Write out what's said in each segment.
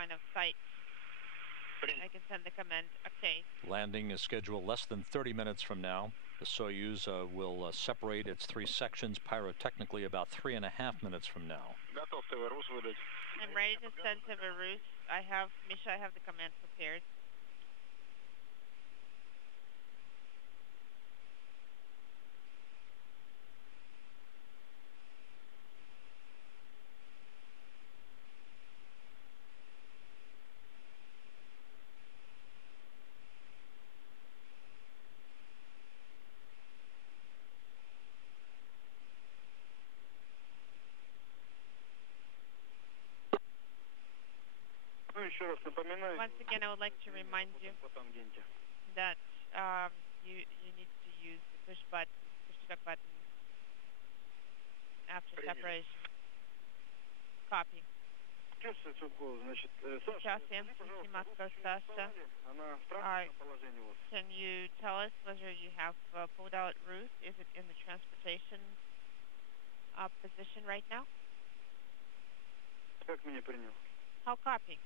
line of sight. I can send the command. Okay. Landing is scheduled less than 30 minutes from now. The Soyuz will separate its 3 sections pyrotechnically about 3.5 minutes from now. I'm ready to send to Varus. Misha, I have the command prepared. Once again, I would like to remind you that you need to use the push start button after separation. Copy. Moscow, Sasha. Can you tell us whether you have pulled out Ruth? Is it in the transportation position right now? How copy?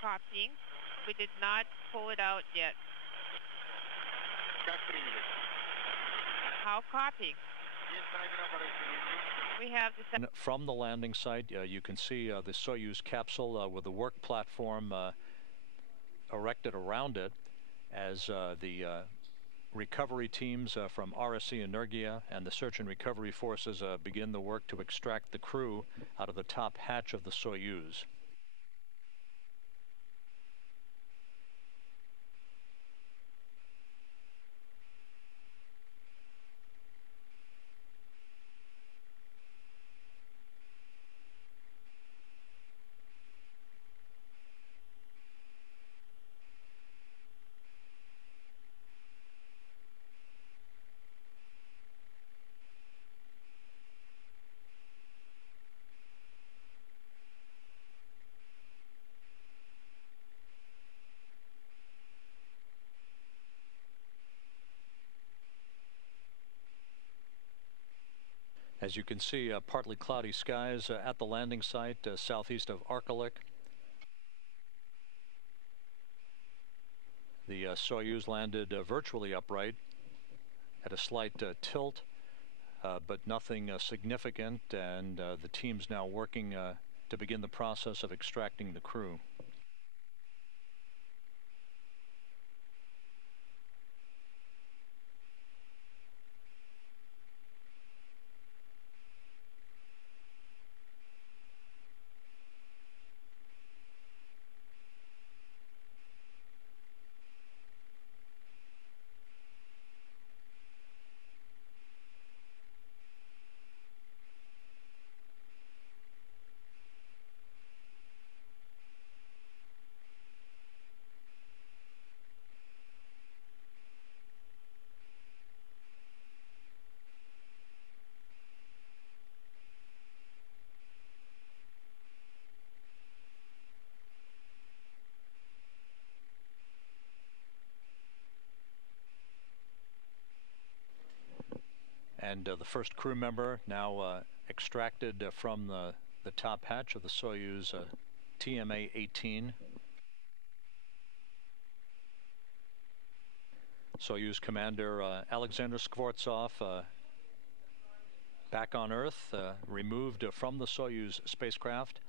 Copying. We did not pull it out yet. How copy? We have the from the landing site, you can see the Soyuz capsule with the work platform erected around it as the recovery teams from RSC Energia and the search and recovery forces begin the work to extract the crew out of the top hatch of the Soyuz. As you can see, partly cloudy skies at the landing site southeast of Arkalyk. The Soyuz landed virtually upright at a slight tilt, but nothing significant, and the team's now working to begin the process of extracting the crew. And the first crew member now extracted from the top hatch of the Soyuz TMA-18. Soyuz commander Alexander Skvortsov back on Earth, removed from the Soyuz spacecraft.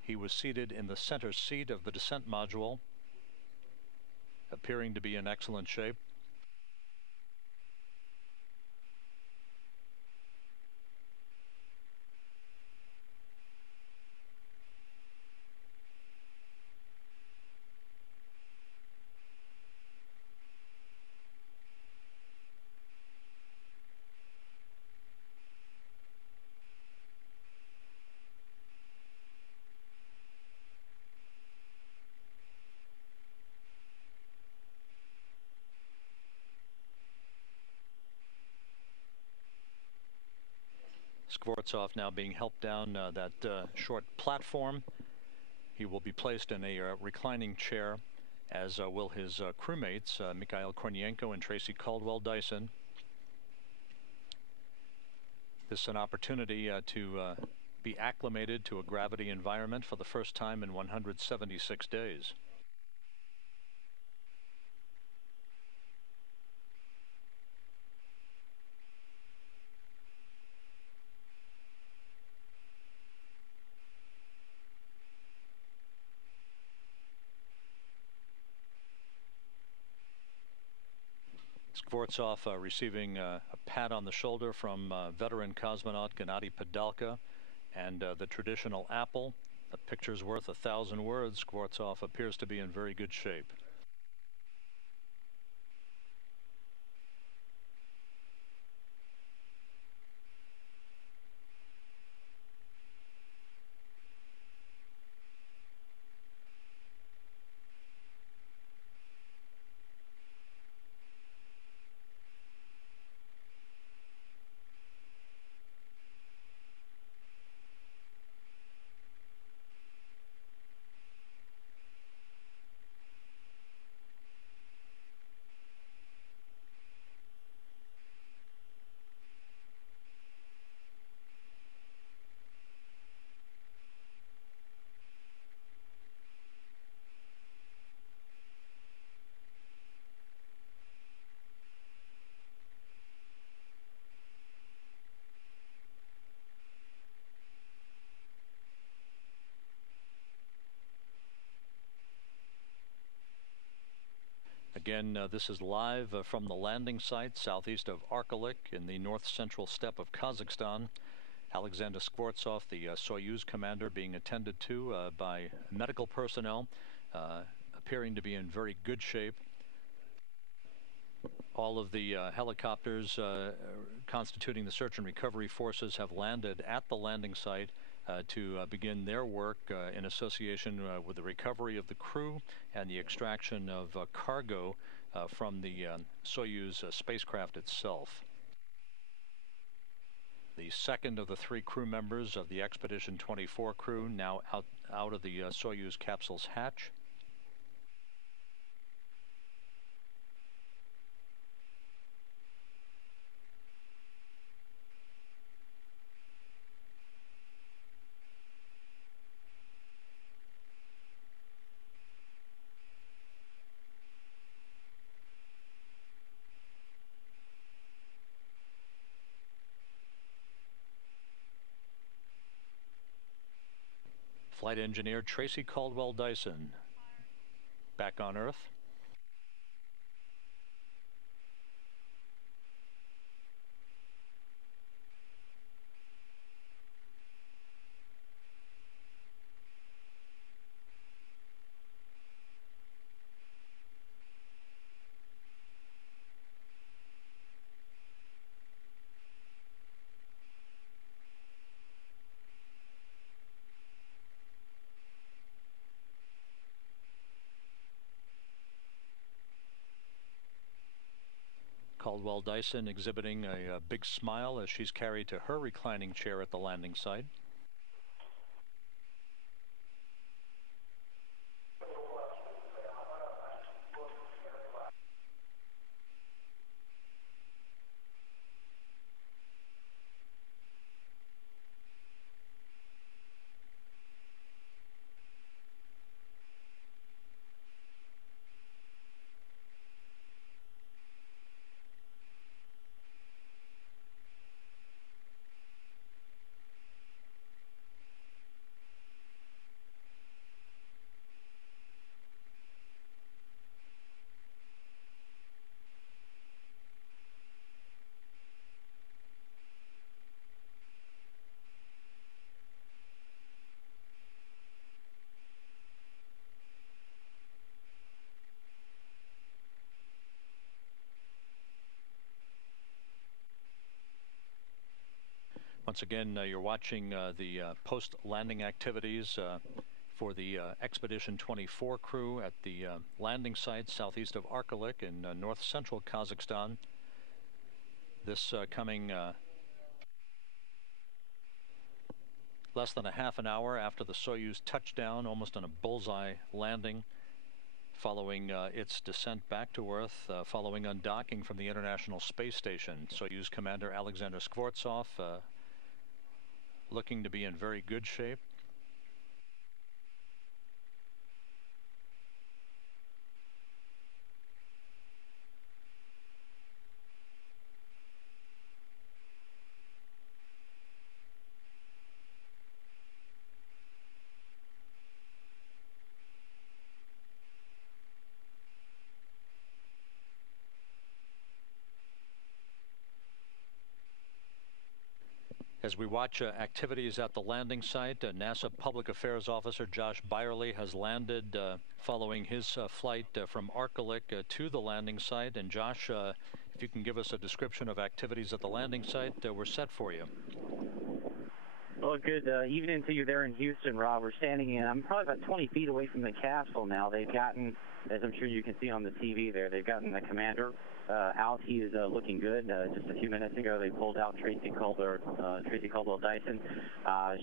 He was seated in the center seat of the descent module, appearing to be in excellent shape. Skvortsov now being helped down that short platform. He will be placed in a reclining chair, as will his crewmates, Mikhail Kornienko and Tracy Caldwell Dyson. This is an opportunity to be acclimated to a gravity environment for the first time in 176 days. Skvortsov receiving a pat on the shoulder from veteran cosmonaut Gennady Padalka, and the traditional apple. A picture's worth 1,000 words. Skvortsov appears to be in very good shape. Again, this is live from the landing site southeast of Arkelik in the north-central steppe of Kazakhstan. Alexander Skvortsov, the Soyuz commander, being attended to by medical personnel, appearing to be in very good shape. All of the helicopters constituting the search and recovery forces have landed at the landing site to begin their work in association with the recovery of the crew and the extraction of cargo from the Soyuz spacecraft itself. The second of the 3 crew members of the Expedition 24 crew now out of the Soyuz capsule's hatch. Flight engineer Tracy Caldwell Dyson back on Earth. Caldwell Dyson exhibiting a big smile as she's carried to her reclining chair at the landing site. Once again, you're watching the post-landing activities for the Expedition 24 crew at the landing site southeast of Arkelik in north-central Kazakhstan. This coming less than a half an hour after the Soyuz touchdown, almost on a bullseye landing, following its descent back to Earth, following undocking from the International Space Station. Soyuz commander Alexander Skvortsov looking to be in very good shape. As we watch activities at the landing site, NASA Public Affairs Officer Josh Byerly has landed following his flight from Arctic to the landing site. And Josh, if you can give us a description of activities at the landing site, we're set for you. Well, good evening to you there in Houston, Rob. We're standing in, I'm probably about 20 feet away from the capsule now. They've gotten, as I'm sure you can see on the TV there, they've gotten the commander out. He is looking good. Just a few minutes ago, they pulled out Tracy Caldwell Dyson.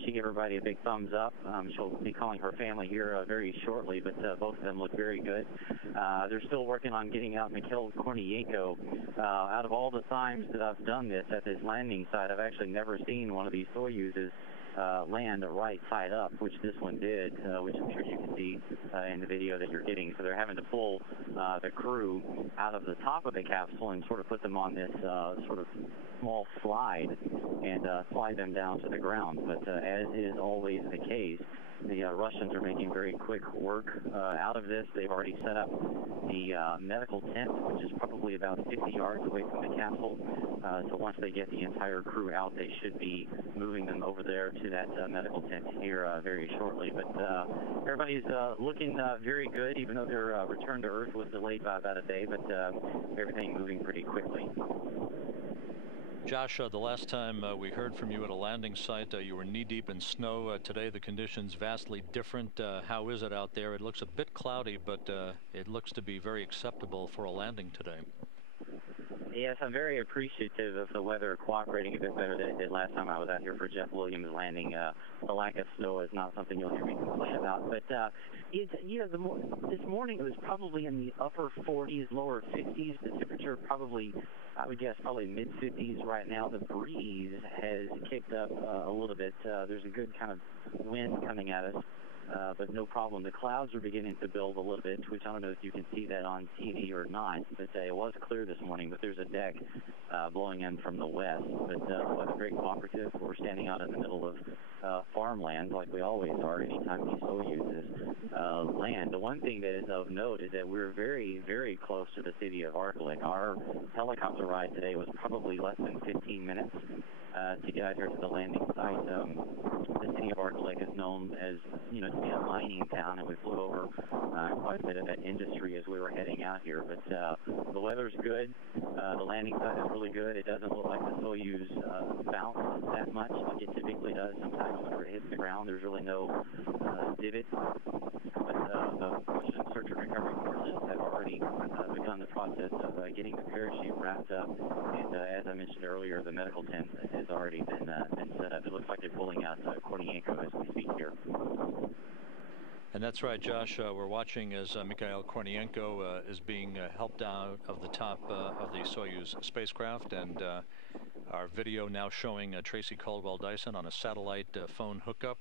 She gave everybody a big thumbs up. She'll be calling her family here very shortly, but both of them look very good. They're still working on getting out Mikhail Kornienko. Out of all the times that I've done this at this landing site, I've actually never seen one of these Soyuzes land right side up, which this one did, which I'm sure you can see in the video that you're getting. So they're having to pull the crew out of the top of the capsule and sort of put them on this sort of small slide and slide them down to the ground. But as is always the case, the Russians are making very quick work out of this. They've already set up the medical tent, which is probably about 50 yards away from the capsule. So once they get the entire crew out, they should be moving them over there to that medical tent here very shortly. But everybody's looking very good, even though their return to Earth was delayed by about a day, but everything moving pretty quickly. Josh, the last time we heard from you at a landing site, you were knee-deep in snow. Today, the conditions vastly different. How is it out there? It looks a bit cloudy, but it looks to be very acceptable for a landing today. Yes, I'm very appreciative of the weather cooperating a bit better than it did last time I was out here for Jeff Williams' landing. The lack of snow is not something you'll hear me complain about. But this morning it was probably in the upper 40s, lower 50s. The temperature probably, I would guess, probably mid-50s right now. The breeze has kicked up a little bit. There's a good kind of wind coming at us. But no problem. The clouds are beginning to build a little bit, which I don't know if you can see that on TV or not. But it was clear this morning, but there's a deck blowing in from the west. But weather very cooperative. We're standing out in the middle of farmland, like we always are anytime these Soyuzes land. The one thing that is of note is that we're very, very close to the city of Arctic. Our helicopter ride today was probably less than 15 minutes to get out here to the landing site. The city of Arctic is known as, to be a mining town, and we flew over quite a bit of that industry as we were heading out here. But the weather's good. The landing site is really good. It doesn't look like the Soyuz bounces that much like it typically does. Sometimes whenever it hits the ground, there's really no divot. But the Russian search and recovery forces have already begun the process of getting the parachute wrapped up. And as I mentioned earlier, the medical tent has already been set up. It looks like they're pulling out Kornienko as we speak here. And that's right, Josh. We're watching as Mikhail Kornienko is being helped out of the top of the Soyuz spacecraft, and our video now showing Tracy Caldwell Dyson on a satellite phone hookup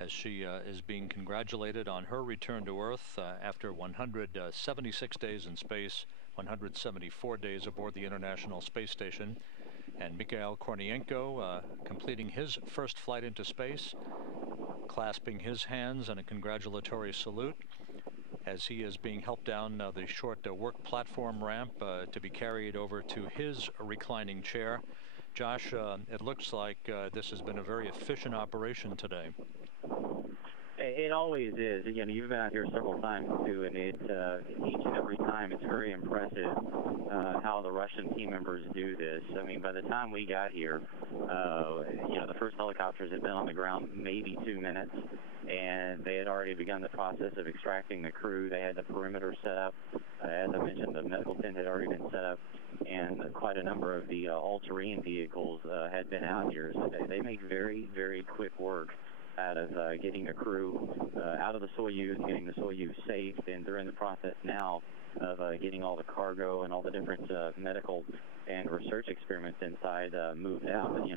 as she is being congratulated on her return to Earth after 176 days in space, 174 days aboard the International Space Station. And Mikhail Kornienko completing his first flight into space, clasping his hands in a congratulatory salute as he is being helped down the short work platform ramp to be carried over to his reclining chair. Josh, it looks like this has been a very efficient operation today. It always is. Again, you've been out here several times too, and each and every time it's very impressive how the Russian team members do this. I mean, by the time we got here, the first helicopters had been on the ground maybe 2 minutes, and they had already begun the process of extracting the crew. They had the perimeter set up. As I mentioned, the medical tent had already been set up, and quite a number of the all-terrain vehicles had been out here. So they make very, very quick work out of getting a crew out of the Soyuz, getting the Soyuz safe, and they're in the process now of getting all the cargo and all the different medical and research experiments inside moved out. But,